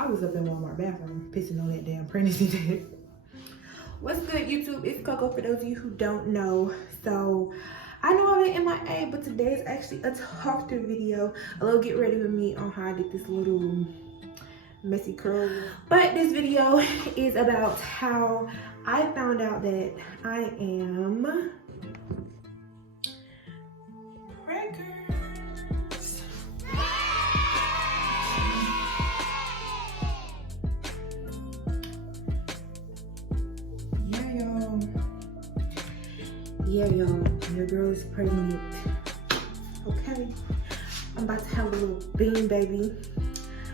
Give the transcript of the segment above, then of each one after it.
I was up in Walmart bathroom pissing on that damn pregnancy test. What's good, YouTube? It's Coco, for those of you who don't know. So I know I've been MIA, but today is actually a talk through video. A little get ready with me on how I did this little messy curl. But this video is about how I found out that I am pregnant. Yeah, y'all, your girl is pregnant. Okay, I'm about to have a little bean baby,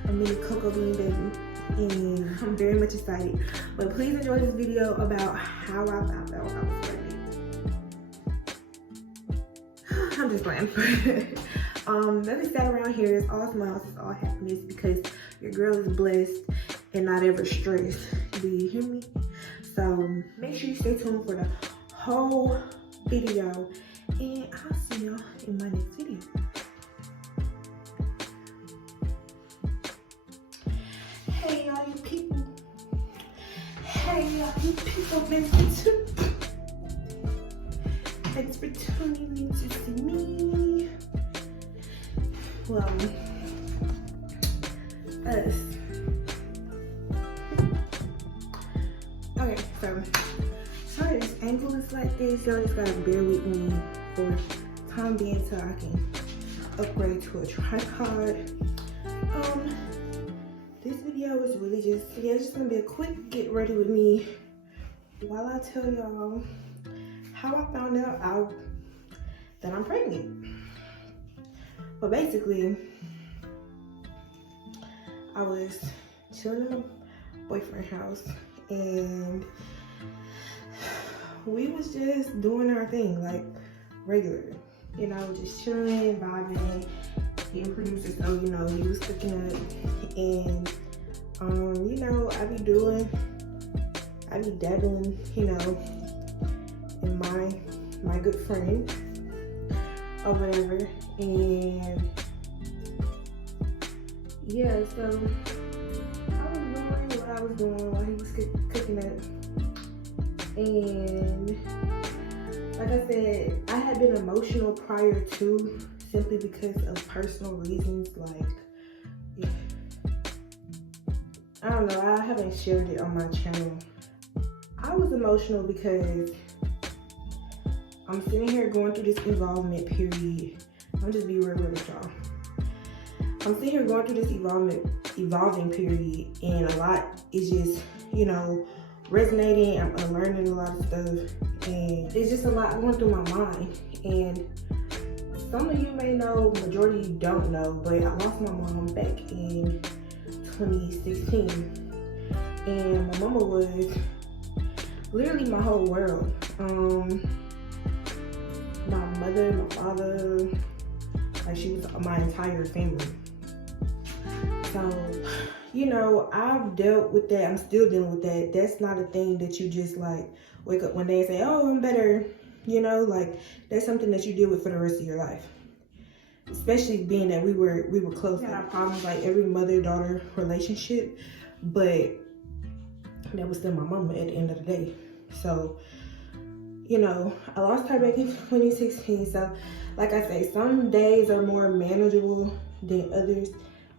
a mini Coco bean baby, and I'm very much excited. But please enjoy this video about how I found out I was pregnant. I'm just playing. Nothing sad around here. It's all smiles, it's all happiness, because your girl is blessed and not ever stressed. Do you hear me? So make sure you stay tuned for the whole video, and I'll see y'all in my next video. Hey y'all, you people. Hey y'all, you people. Thanks for tuning in to see me. Well, us. Okay, so sorry this angle is like this. Y'all just gotta bear with me for time being so I can upgrade to a tripod. This video is really just gonna be a quick get ready with me while I tell y'all how I found out that I'm pregnant. But basically, I was chilling in my boyfriend's house and we was just doing our thing like regular, you know, just chilling, vibing, getting produced. So, you know, he was cooking up, and you know, I be dabbling, you know, in my good friend or whatever. And yeah, so I was doing what I was doing while he was cooking up. And like I said, I had been emotional prior to, simply because of personal reasons. Like, I don't know, I haven't shared it on my channel. I was emotional because I'm sitting here going through this involvement period. I'm just be real with y'all. I'm sitting here going through this evolving period, and a lot is just, you know, resonating. I'm learning a lot of stuff, and it's just a lot going through my mind. And some of you may know, majority of you don't know, but I lost my mom back in 2016, and my mama was literally my whole world. My mother, my father, like, she was my entire family. So, you know, I've dealt with that. I'm still dealing with that. That's not a thing that you just like wake up one day and say, oh, I'm better. You know, like, that's something that you deal with for the rest of your life. Especially being that we were close. We had our problems like every mother-daughter relationship, but that was still my mama at the end of the day. So, you know, I lost her back in 2016. So, like I say, some days are more manageable than others,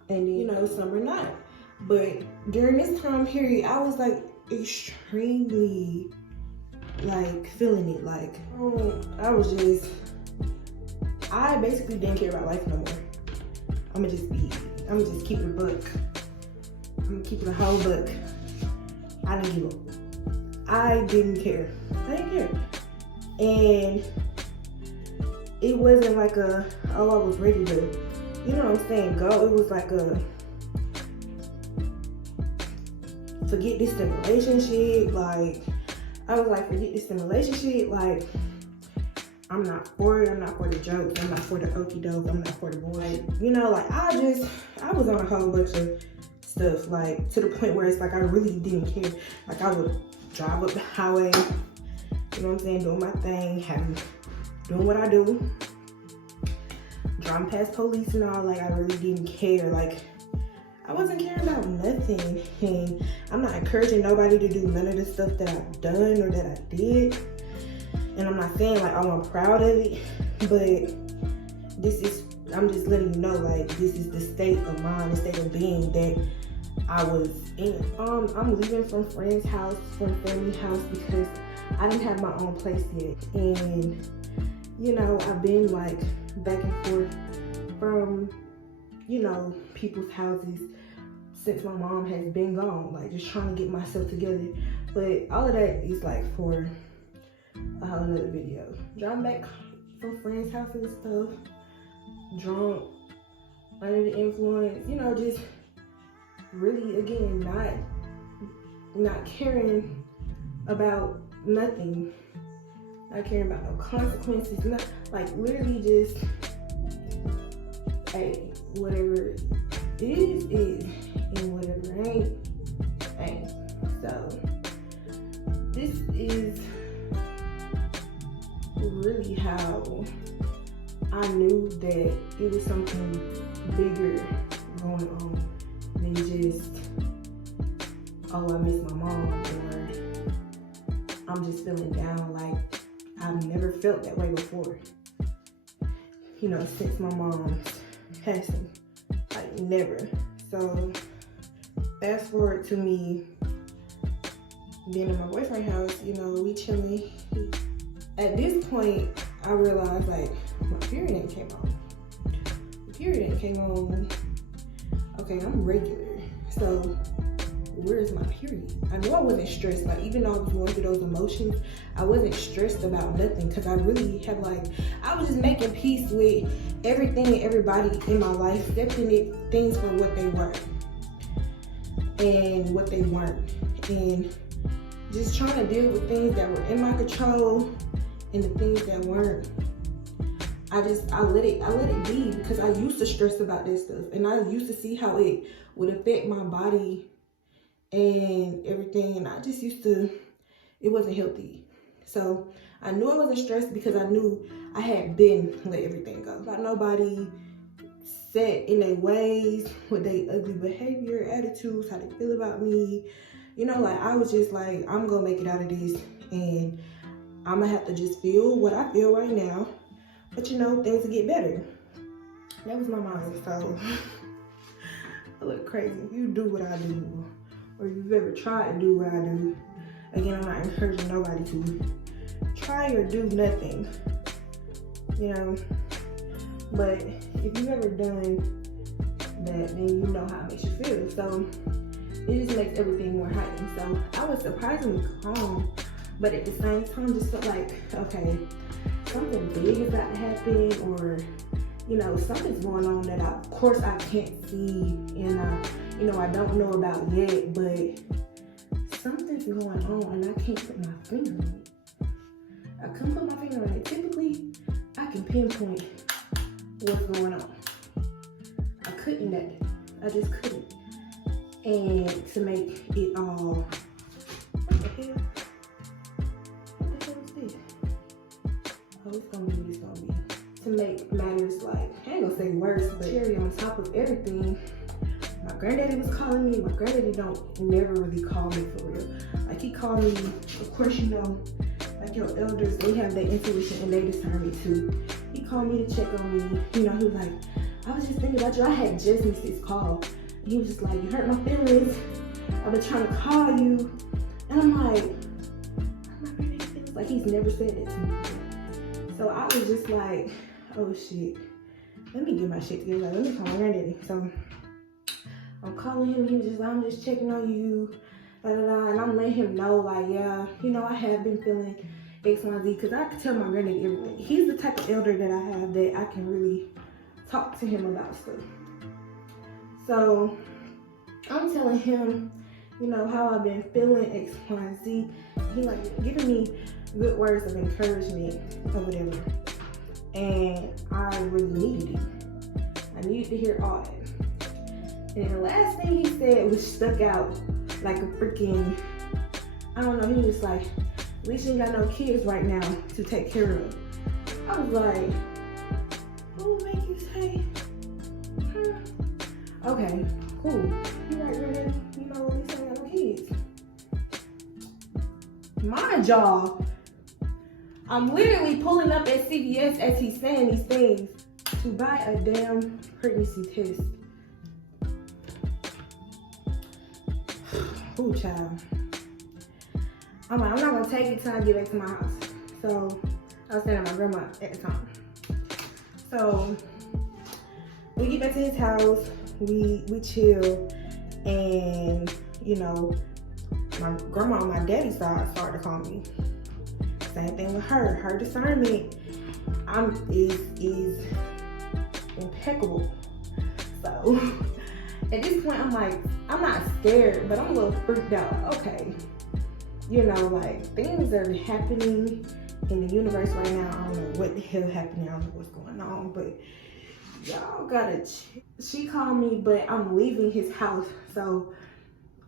and then, you know, some are not. But during this time period, I was like extremely like feeling it. Like, I basically didn't care about life no more. I'ma just keep it a buck. I'm gonna keep it a whole buck. I didn't give up. I didn't care. And it wasn't like I was ready to, you know what I'm saying, go. It was like forget this relationship. Like, I was like, forget this relationship. Like, I'm not for it. I'm not for the jokes. I'm not for the okie doke. I'm not for the boy. You know, like, I was on a whole bunch of stuff, like, to the point where it's like I really didn't care. Like, I would drive up the highway, you know what I'm saying, doing my thing, doing what I do, driving past police and all. Like, I really didn't care. Like, I wasn't caring about nothing. And I'm not encouraging nobody to do none of the stuff that I've done or that I did. And I'm not saying like, oh, I'm proud of it, but I'm just letting you know, like, this is the state of mind, the state of being that I was in. I'm leaving from friend's house, from family house, because I didn't have my own place yet. And, you know, I've been like back and forth from, you know, people's houses since my mom has been gone, like just trying to get myself together. But all of that is like for a whole nother video. Driving back from friends' houses and stuff, drunk, under the influence, you know, just really, again, not caring about nothing, not caring about no consequences, not like literally just, hey, whatever is, and whatever ain't. So this is really how I knew that it was something bigger going on than just, oh, I miss my mom, or I'm just feeling down. Like, I've never felt that way before, you know, since my mom's passing, like never. So fast forward to me being in my boyfriend's house, you know, we chilling. At this point, I realized like my period ain't came on. The period ain't came on. Okay, I'm regular, so where's my period? I knew I wasn't stressed. Like, even though I was going through those emotions, I wasn't stressed about nothing, because I really have like, I was just making peace with everything and everybody in my life, accepting things for what they were and what they weren't, and just trying to deal with things that were in my control and the things that weren't. I let it be, because I used to stress about this stuff, and I used to see how it would affect my body and everything, and I just used to, it wasn't healthy. So I knew I wasn't stressed because I knew I had been let everything go. About nobody set in their ways with their ugly behavior, attitudes, how they feel about me. You know, like, I was just like, I'm gonna make it out of this, and I'm gonna have to just feel what I feel right now. But you know, things will get better. That was my mind. So I look crazy. If you do what I do, or if you've ever tried to do what I do, again, I'm not encouraging nobody to try or do nothing, you know. But if you've ever done that, then you know how it makes you feel. So it just makes everything more heightened. So I was surprisingly calm, but at the same time just felt like, okay, something big is about to happen, or, you know, something's going on that of course I can't see, and you know, I don't know about yet, but something's going on and I can't put my finger on it. I couldn't put my finger on it. Typically, I can pinpoint what's going on. I couldn't that day. I just couldn't. And to make it all, what the hell? What the hell is this? Oh, it's gonna be what it's gonna be. To make matters like, I ain't gonna say worse, but cherry on top of everything, my granddaddy was calling me. My granddaddy don't never really call me for real. Like, he called me, of course, you know, like your elders, they have their intuition and they discern it too. He called me to check on me. You know, he was like, I was just thinking about you. I had just missed his call. And he was just like, you hurt my feelings. I've been trying to call you. And I'm like, my granddaddy feelings? Like, he's never said it to me. So I was just like, oh shit. Let me get my shit together. Like, let me call my granddaddy. So I'm calling him. He was just like, I'm just checking on you. And I'm letting him know, like, yeah, you know, I have been feeling X, Y, Z, because I can tell my granddaddy everything. He's the type of elder that I have that I can really talk to him about stuff. So I'm telling him, you know, how I've been feeling X, Y, Z. He like giving me good words of encouragement or whatever. And I really needed it. I needed to hear all that. And the last thing he said was stuck out like a freaking, I don't know, he was just like, at least you ain't got no kids right now to take care of. I was like, what would make you say, okay, Who? You right there, you know, at least I got no kids. Mind y'all, I'm literally pulling up at CVS as he's saying these things to buy a damn pregnancy test. Ooh, child. I'm like, I'm not gonna take it till I get back to my house. So I was staying at my grandma at the time. So we get back to his house, we chill, and you know, my grandma on my daddy's side started to call me. Same thing with her. Her discernment is impeccable. So at this point, I'm like, I'm not scared, but I'm a little freaked out. Okay, you know, like things are happening in the universe right now. I don't know what the hell happening. I don't know what's going on, but y'all gotta. She called me, but I'm leaving his house, so.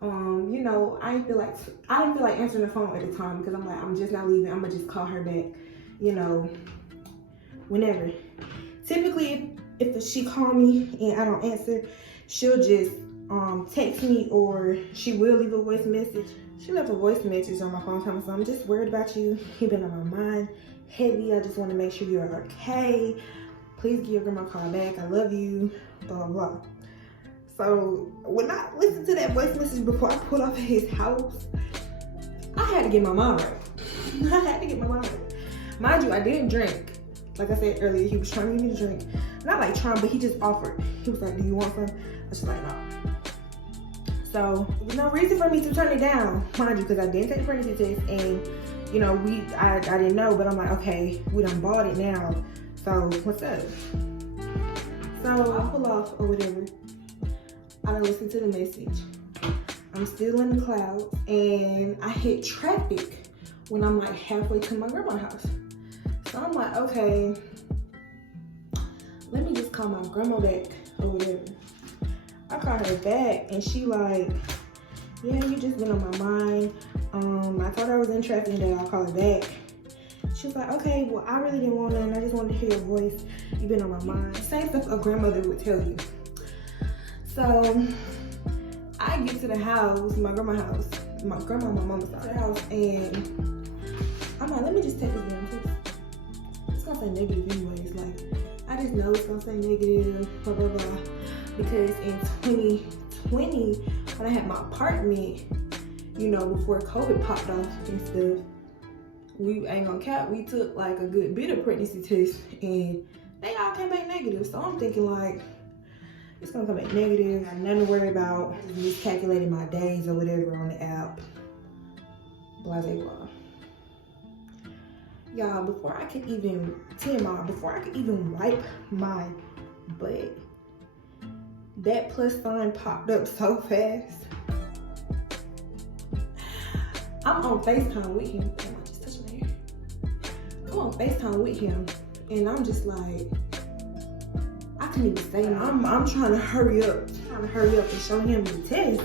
You know, I didn't feel like answering the phone at the time because I'm like, I'm just not leaving. I'm gonna just call her back, you know, whenever. Typically, if she call me and I don't answer, she'll just text me, or she will leave a voice message. She left a voice message on my phone telling me, so I'm just worried about you. You've been on my mind heavy. I just want to make sure you're okay. Please give your grandma a call back. I love you. Blah blah blah. So when I listened to that voice message before I pulled off at his house, I had to get my mind right. I had to get my mind right. Mind you, I didn't drink. Like I said earlier, he was trying to get me to drink. Not like trying, but he just offered. He was like, do you want some? I was like, no. So there was no reason for me to turn it down, mind you, because I didn't take the pregnancy test, and you know, I didn't know, but I'm like, okay, we done bought it now. So what's up? So I pull off or whatever. I don't listen to the message. I'm still in the clouds, and I hit traffic when I'm like halfway to my grandma's house. So I'm like, okay, let me just call my grandma back or whatever. I call her back, and she like, yeah, you just been on my mind. I told her I was in traffic and that I'll call her back. She was like, okay, well, I really didn't want none. I just wanted to hear your voice. You've been on my mind. Same stuff a grandmother would tell you. So I get to the house, my grandma's house, my mama's house, and I'm like, let me just take this damn test. It's gonna say negative anyways. Like, I just know it's gonna say negative, blah blah blah. Because in 2020, when I had my apartment, you know, before COVID popped off and stuff, we ain't gonna cap, we took like a good bit of pregnancy tests, and they all came back negative. So I'm thinking like, it's gonna come back negative. I got nothing to worry about. I just miscalculated my days or whatever on the app. Blah blah blah. Y'all, before I could even wipe my butt, that plus sign popped up so fast. I'm on FaceTime with him. Damn, I just touched my hair. I'm on FaceTime with him, and I'm just like, I couldn't even say nothing. I'm trying to hurry up and show him the test.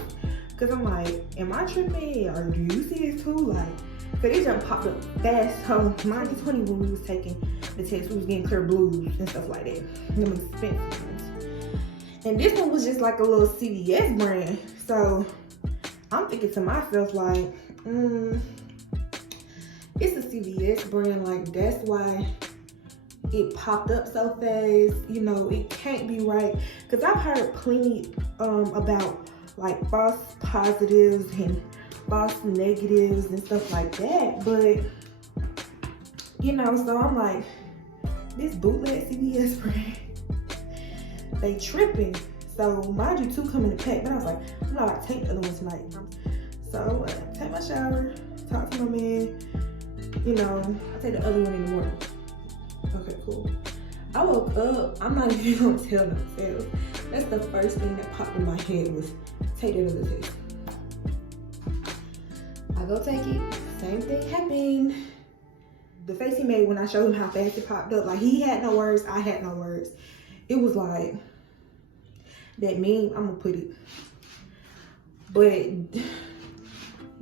Cause I'm like, am I tripping, or do you see this too? Like, cause it just popped up fast. So mine is 20 when we was taking the test, we was getting clear blues and stuff like that. Them expensive ones. And this one was just like a little CVS brand. So I'm thinking to myself like, it's a CVS brand, like that's why it popped up so fast. You know, it can't be right. Cause I've heard plenty about like false positives and false negatives and stuff like that. But you know, so I'm like, this bootleg CVS brand, they tripping. So mind you, 2 come in the pack, but I was like, I'm not about to take the other one tonight. So take my shower, talk to my man, you know, I'll take the other one in the morning. Okay, cool. I woke up, I'm not even gonna tell myself. That's the first thing that popped in my head was take that other test. I go take it, same thing happened. The face he made when I showed him how fast it popped up, like he had no words, I had no words. It was like that meme, I'm gonna put it. But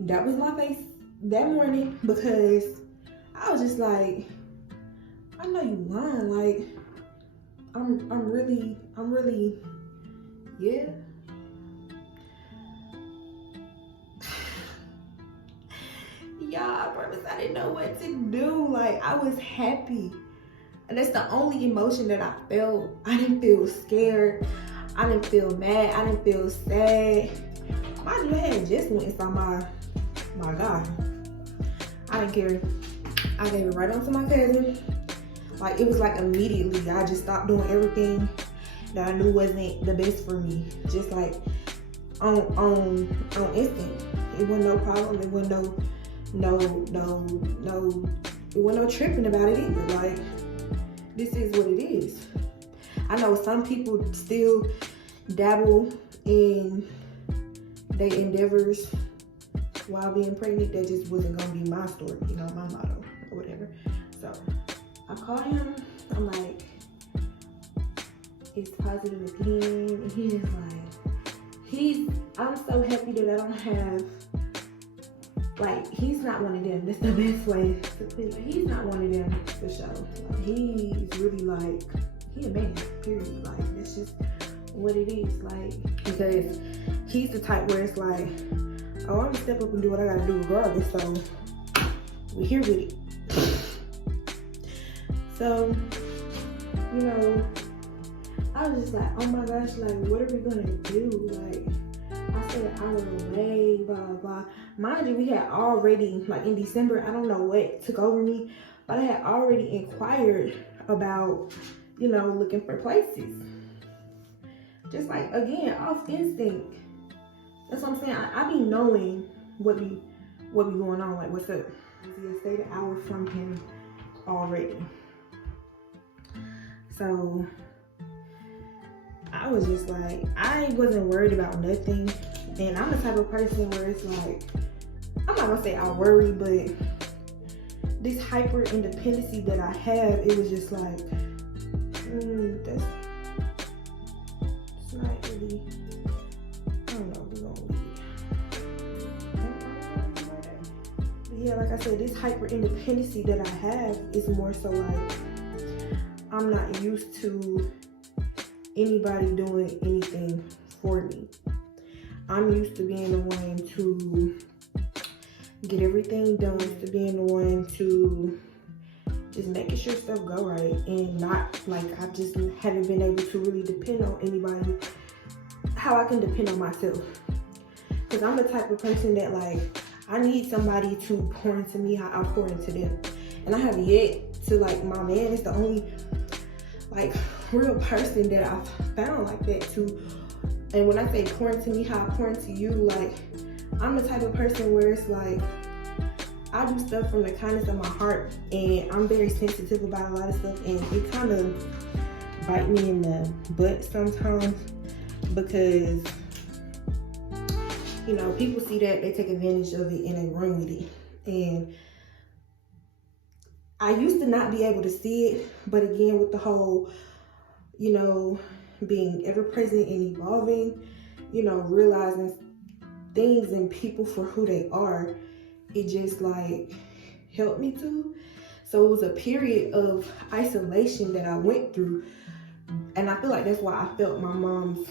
that was my face that morning, because I was just like, I know you lying. Like, I'm really, yeah. y'all. I promise I didn't know what to do. Like, I was happy. And that's the only emotion that I felt. I didn't feel scared. I didn't feel mad. I didn't feel sad. My head just went inside my guy. I didn't care. I gave it right on to my cousin. Like, it was like immediately I just stopped doing everything that I knew wasn't the best for me. Just like on instinct. It wasn't no problem. It wasn't no it wasn't no tripping about it either. Like, this is what it is. I know some people still dabble in their endeavors while being pregnant. That just wasn't gonna be my story, you know, my motto or whatever. So I called him. I'm like, it's positive again, and he is like, I'm so happy that I don't have, like, he's not one of them. That's the best way to put it. He's not one of them for sure. Like, he's really like, he a man, period. Like, that's just what it is. Like, because he's the type where it's like, oh, I'm gonna step up and do what I gotta do regardless. So we're here with it. So, you know, I was just like, oh my gosh, like, what are we gonna do? Like, I said an hour away, blah, blah, blah. Mind you, we had already, like in December, I don't know what took over me, but I had already inquired about, you know, looking for places. Just like, again, off instinct. That's what I'm saying. I be knowing what be going on, like what's up. I stayed an hour from him already. So I was just like, I wasn't worried about nothing. And I'm the type of person where it's like, I'm not gonna say I worry, but this hyper independency that I have, it was just like, that's not really, I don't know, we're gonna leave it. But yeah, like I said, this hyper independency that I have is more so like, I'm not used to anybody doing anything for me. I'm used to being the one to get everything done, to being the one to just making sure stuff go right, and not like I just haven't been able to really depend on anybody how I can depend on myself. Because I'm the type of person that, like, I need somebody to pour into me how I pour into them. And I have yet to, like, my man is the only, like, real person that I've found like that too. And when I say pour into me how I pour into you, like, I'm the type of person where it's like, I do stuff from the kindness of my heart, and I'm very sensitive about a lot of stuff, and it kind of bite me in the butt sometimes, because, you know, people see that, they take advantage of it, and they run with it. And I used to not be able to see it, but again, with the whole, you know, being ever present and evolving, you know, realizing things and people for who they are, it just like helped me to. So it was a period of isolation that I went through, and I feel like that's why I felt my mom's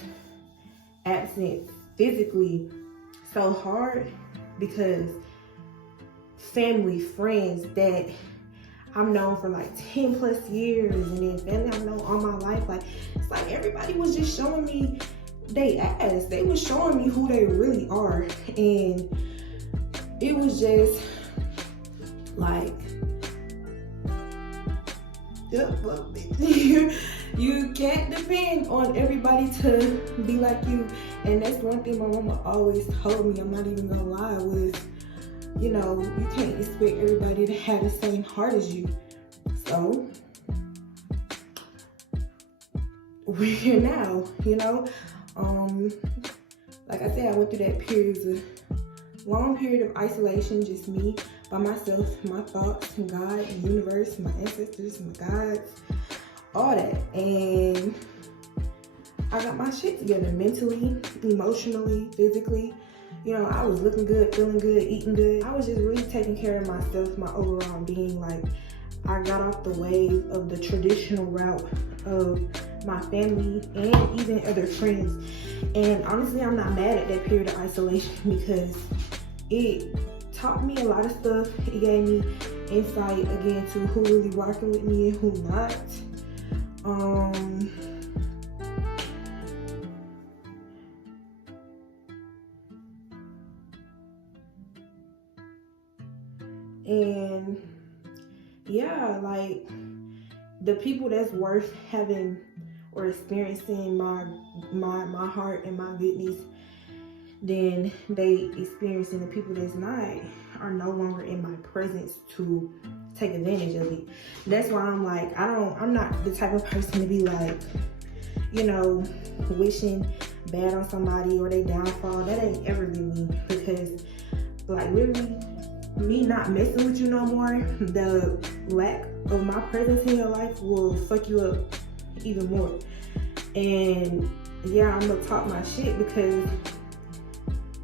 absence physically so hard, because family, friends that I've known for like 10 plus years, and then family I've known all my life, like, it's like everybody was just showing me they ass. They was showing me who they really are, and it was just like, you can't depend on everybody to be like you. And that's one thing my mama always told me, I'm not even gonna lie, was, you know, you can't expect everybody to have the same heart as you. So we're here now, you know. Like I said, I went through that long period of isolation, just me by myself, my thoughts, God, the universe, my ancestors, my gods, all that. And I got my shit together mentally, emotionally, physically. You know, I was looking good, feeling good, eating good. I was just really taking care of myself, my overall being. Like, I got off the wave of the traditional route of my family and even other friends. And honestly, I'm not mad at that period of isolation, because it taught me a lot of stuff. It gave me insight again to who really rocking with me and who not. And yeah, like the people that's worth having or experiencing my heart and my goodness, then they experiencing the people that's not are no longer in my presence to take advantage of it. That's why I'm like, I'm not the type of person to be like, you know, wishing bad on somebody or they downfall. That ain't ever been me, because like literally me not messing with you no more, the lack of my presence in your life will fuck you up even more. And yeah, I'm gonna talk my shit because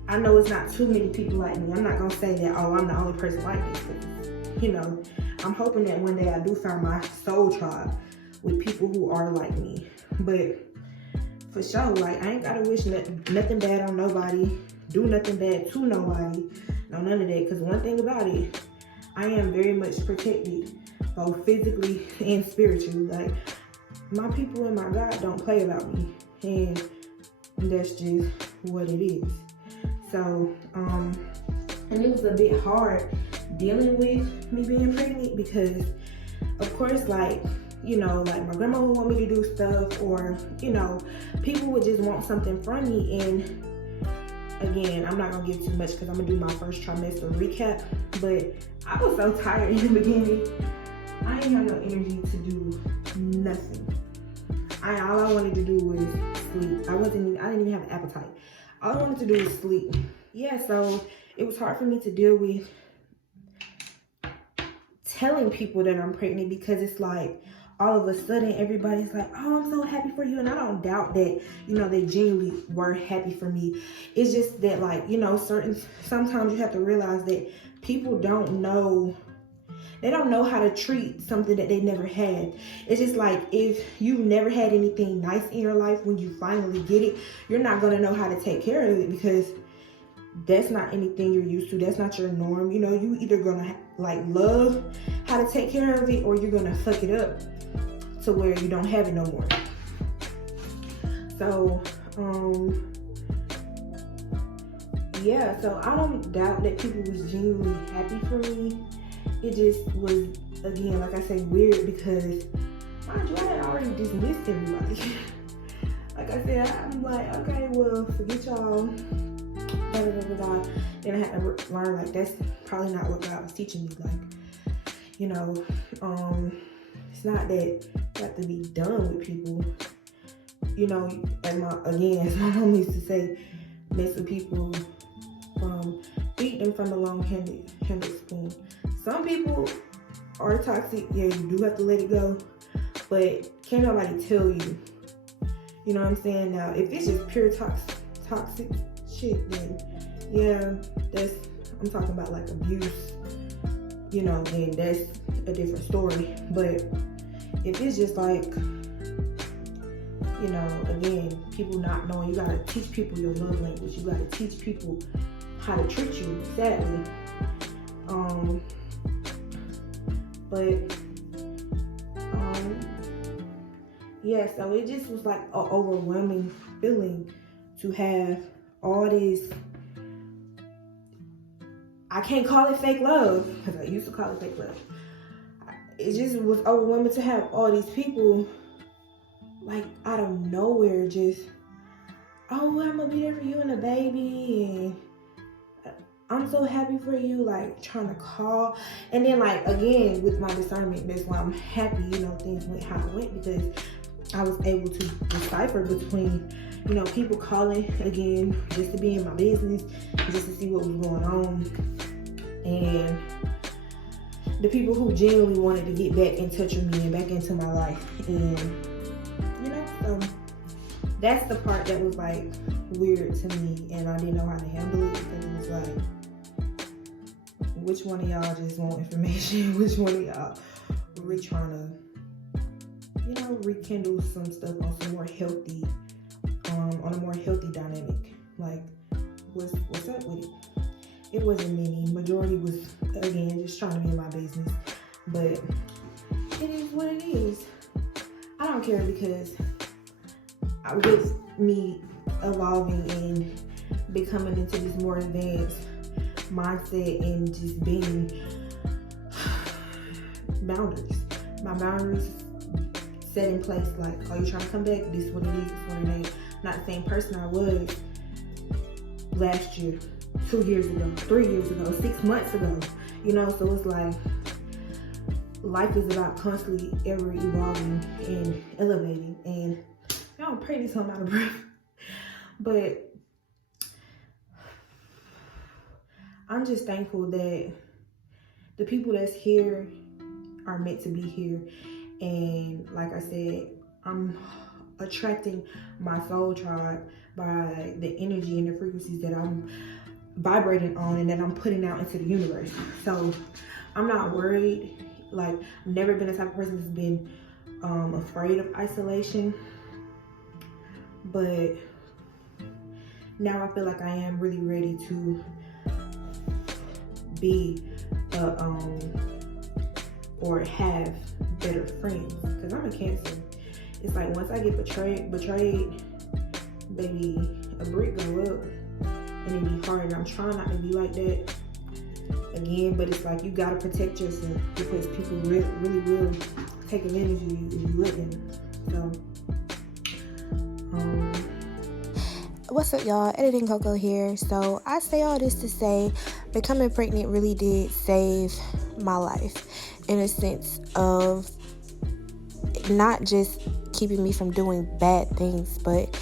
I know it's not too many people like me. I'm not gonna say that, oh, I'm the only person like this. But, you know, I'm hoping that one day I do find my soul tribe with people who are like me. But for sure, like, I ain't gotta wish nothing bad on nobody, do nothing bad to nobody. No, none of that. Because one thing about it, I am very much protected, both physically and spiritually. Like, my people and my God don't play about me. And that's just what it is. So, and it was a bit hard dealing with me being pregnant because, of course, like, you know, like my grandma would want me to do stuff, or, you know, people would just want something from me. And again, I'm not gonna give too much because I'm gonna do my first trimester recap, but I was so tired in the beginning. I didn't have no energy to do nothing. All I wanted to do was sleep. I didn't even have an appetite. All I wanted to do was sleep. Yeah, so it was hard for me to deal with telling people that I'm pregnant, because it's like all of a sudden everybody's like, oh, I'm so happy for you. And I don't doubt that, you know, they genuinely were happy for me. It's just that, like, you know, sometimes you have to realize that people don't know how to treat something that they never had. It's just like, if you've never had anything nice in your life, when you finally get it, you're not going to know how to take care of it, because that's not anything you're used to. That's not your norm. You know, you either going to like love how to take care of it, or you're going to fuck it up to where you don't have it no more. So, yeah, so I don't doubt that people was genuinely happy for me. It just was, again, like I say, weird because, mind you, I had already dismissed everybody. Like I said, I'm like, okay, well, forget y'all. Da, da, da, da, da. Then I had to learn, like, that's probably not what God was teaching me. Like, you know, it's not that you have to be done with people. You know, as my mom used to say, mess with people, feed them from the long-handled spoon. Some people are toxic. Yeah, you do have to let it go, but can't nobody tell you. You know what I'm saying? Now, if it's just pure toxic shit, then yeah, I'm talking about like abuse. You know, then that's a different story. But if it's just like, you know, again, people not knowing, you gotta teach people your love language. You gotta teach people how to treat you, sadly. But yeah, so it just was like an overwhelming feeling to have all this. I can't call it fake love, because I used to call it fake love. It just was overwhelming to have all these people, like, out of nowhere, just, oh, I'm gonna be there for you and the baby, and I'm so happy for you, like, trying to call. And then, like, again, with my discernment, that's why I'm happy, you know, things went how it went, because I was able to decipher between, you know, people calling, again, just to be in my business, just to see what was going on, and the people who genuinely wanted to get back in touch with me and back into my life. And, you know, so that's the part that was, like, weird to me, and I didn't know how to handle it, because it was like, which one of y'all just want information? Which one of y'all really trying to, you know, rekindle some stuff on some more healthy, on a more healthy dynamic? Like, what's up with it? It wasn't many. Majority was, again, just trying to be in my business. But it is what it is. I don't care, because with me evolving and becoming into this more advanced mindset and just being boundaries. My boundaries set in place, like, are you trying to come back? This is what it is, this is what it ain't. Not the same person I was last year, 2 years ago, 3 years ago, 6 months ago. You know, so it's like life is about constantly ever evolving and elevating. And I don't pray this I'm out of breath. But I'm just thankful that the people that's here are meant to be here. And like I said, I'm attracting my soul tribe by the energy and the frequencies that I'm vibrating on and that I'm putting out into the universe. So I'm not worried. Like, I've never been the type of person that's been afraid of isolation. But now I feel like I am really ready to be or have better friends, because I'm a Cancer. It's like once I get betrayed, baby, a brick go up and it be hard. And I'm trying not to be like that again, but it's like you gotta protect yourself, because people really will take advantage of you if you let them. So what's up, y'all? Editing Coco here. So I say all this to say becoming pregnant really did save my life, in a sense of not just keeping me from doing bad things, but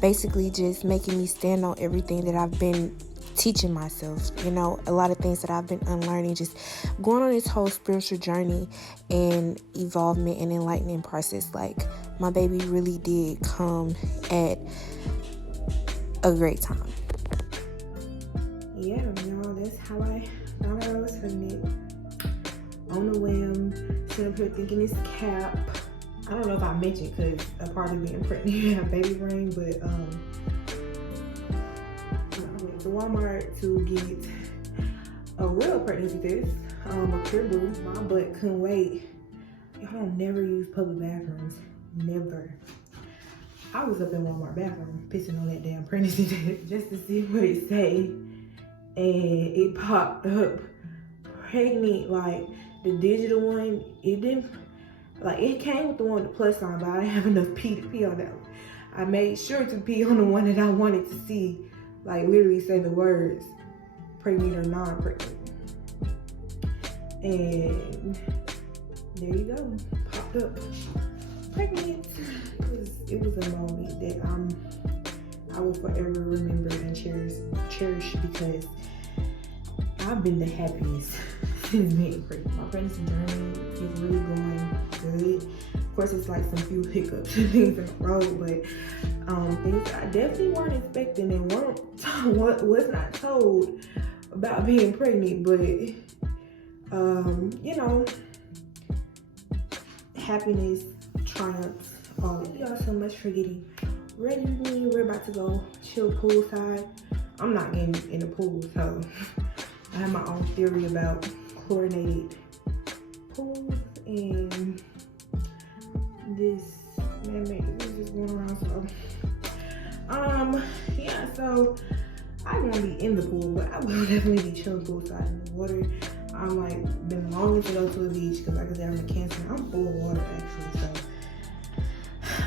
basically just making me stand on everything that I've been teaching myself. You know, a lot of things that I've been unlearning, just going on this whole spiritual journey and evolvement and enlightening process. Like, my baby really did come at a great time. Yeah, y'all, that's how I found out I was pregnant. On the whim, sitting up here thinking it's cap. I don't know if I mentioned, because a part of being pregnant, you have baby brain, but I went to Walmart to get a real pregnancy test, a cribble. My butt couldn't wait. Y'all don't never use public bathrooms, never. I was up in Walmart bathroom pissing on that damn pregnancy test just to see what it say, and it popped up pregnant. Like, the digital one, it didn't, like, it came with the one with the plus sign, but I didn't have enough pee to pee on that one. I made sure to pee on the one that I wanted to see, like, literally say the words pregnant or non-pregnant. And there you go, popped up pregnant. It was a moment that I will forever remember and cherish, because I've been the happiest since being pregnant. My pregnancy journey is really going good. Of course, it's like some few hiccups and things in the road, but things I definitely weren't expecting and was not told about being pregnant. But you know, happiness triumphs. Thank y'all so much for getting ready with me. We're about to go chill poolside. I'm not getting in the pool, so I have my own theory about chlorinated pools, and this man-made is just going around. So yeah, so I won't be in the pool, but I will definitely be chilling poolside in the water. I'm like been longing to go to a beach, because like I said, I'm a Cancer. I'm full of water actually, so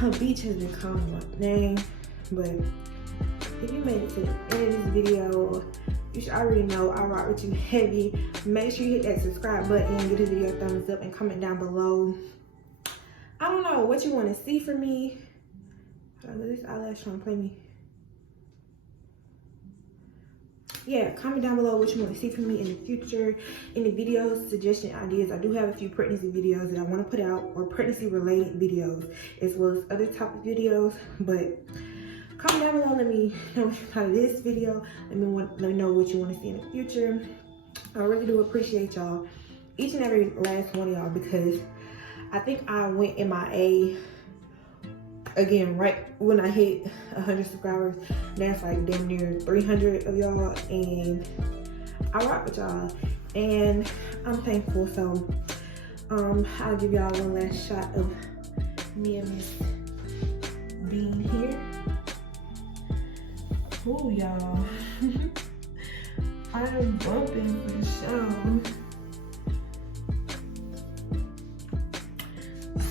a beach has been calling my name. But if you made it to the end of this video, you should already know I rock with you heavy. Make sure you hit that subscribe button, give this video a thumbs up, and comment down below. I don't know what you want to see from me. This eyelash trying to play me. Yeah, comment down below what you want to see from me in the future, in the videos, suggestion, ideas. I do have a few pregnancy videos that I want to put out, or pregnancy related videos, as well as other topic videos. But comment down below, let me know what you thought of this video. Let me know what you want to see in the future. I really do appreciate y'all, each and every last one of y'all, because I think I went MIA again right when I hit 100 subscribers. That's like damn near 300 of y'all, and I rock with y'all, and I'm thankful. So I'll give y'all one last shot of me and Miss Bean here. Ooh, y'all. I am bumping for the show.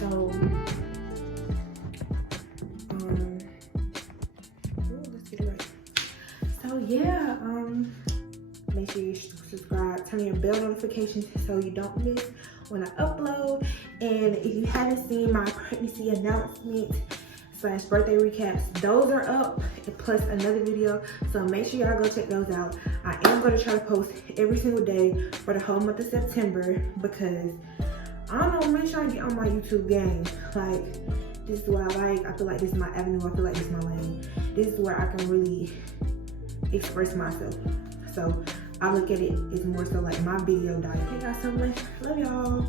So, let's get it right. So yeah, make sure you subscribe, turn your bell notifications so you don't miss when I upload. And if you haven't seen my pregnancy announcement / birthday recaps, those are up, and plus another video, so make sure y'all go check those out. I am going to try to post every single day for the whole month of September, because I don't know, I'm really trying to get on my YouTube game. Like, this is what I like. I feel like this is my avenue. I feel like this is my lane. This is where I can really express myself. So I look at it as more so like my video diet. Okay, guys, so much. Love y'all.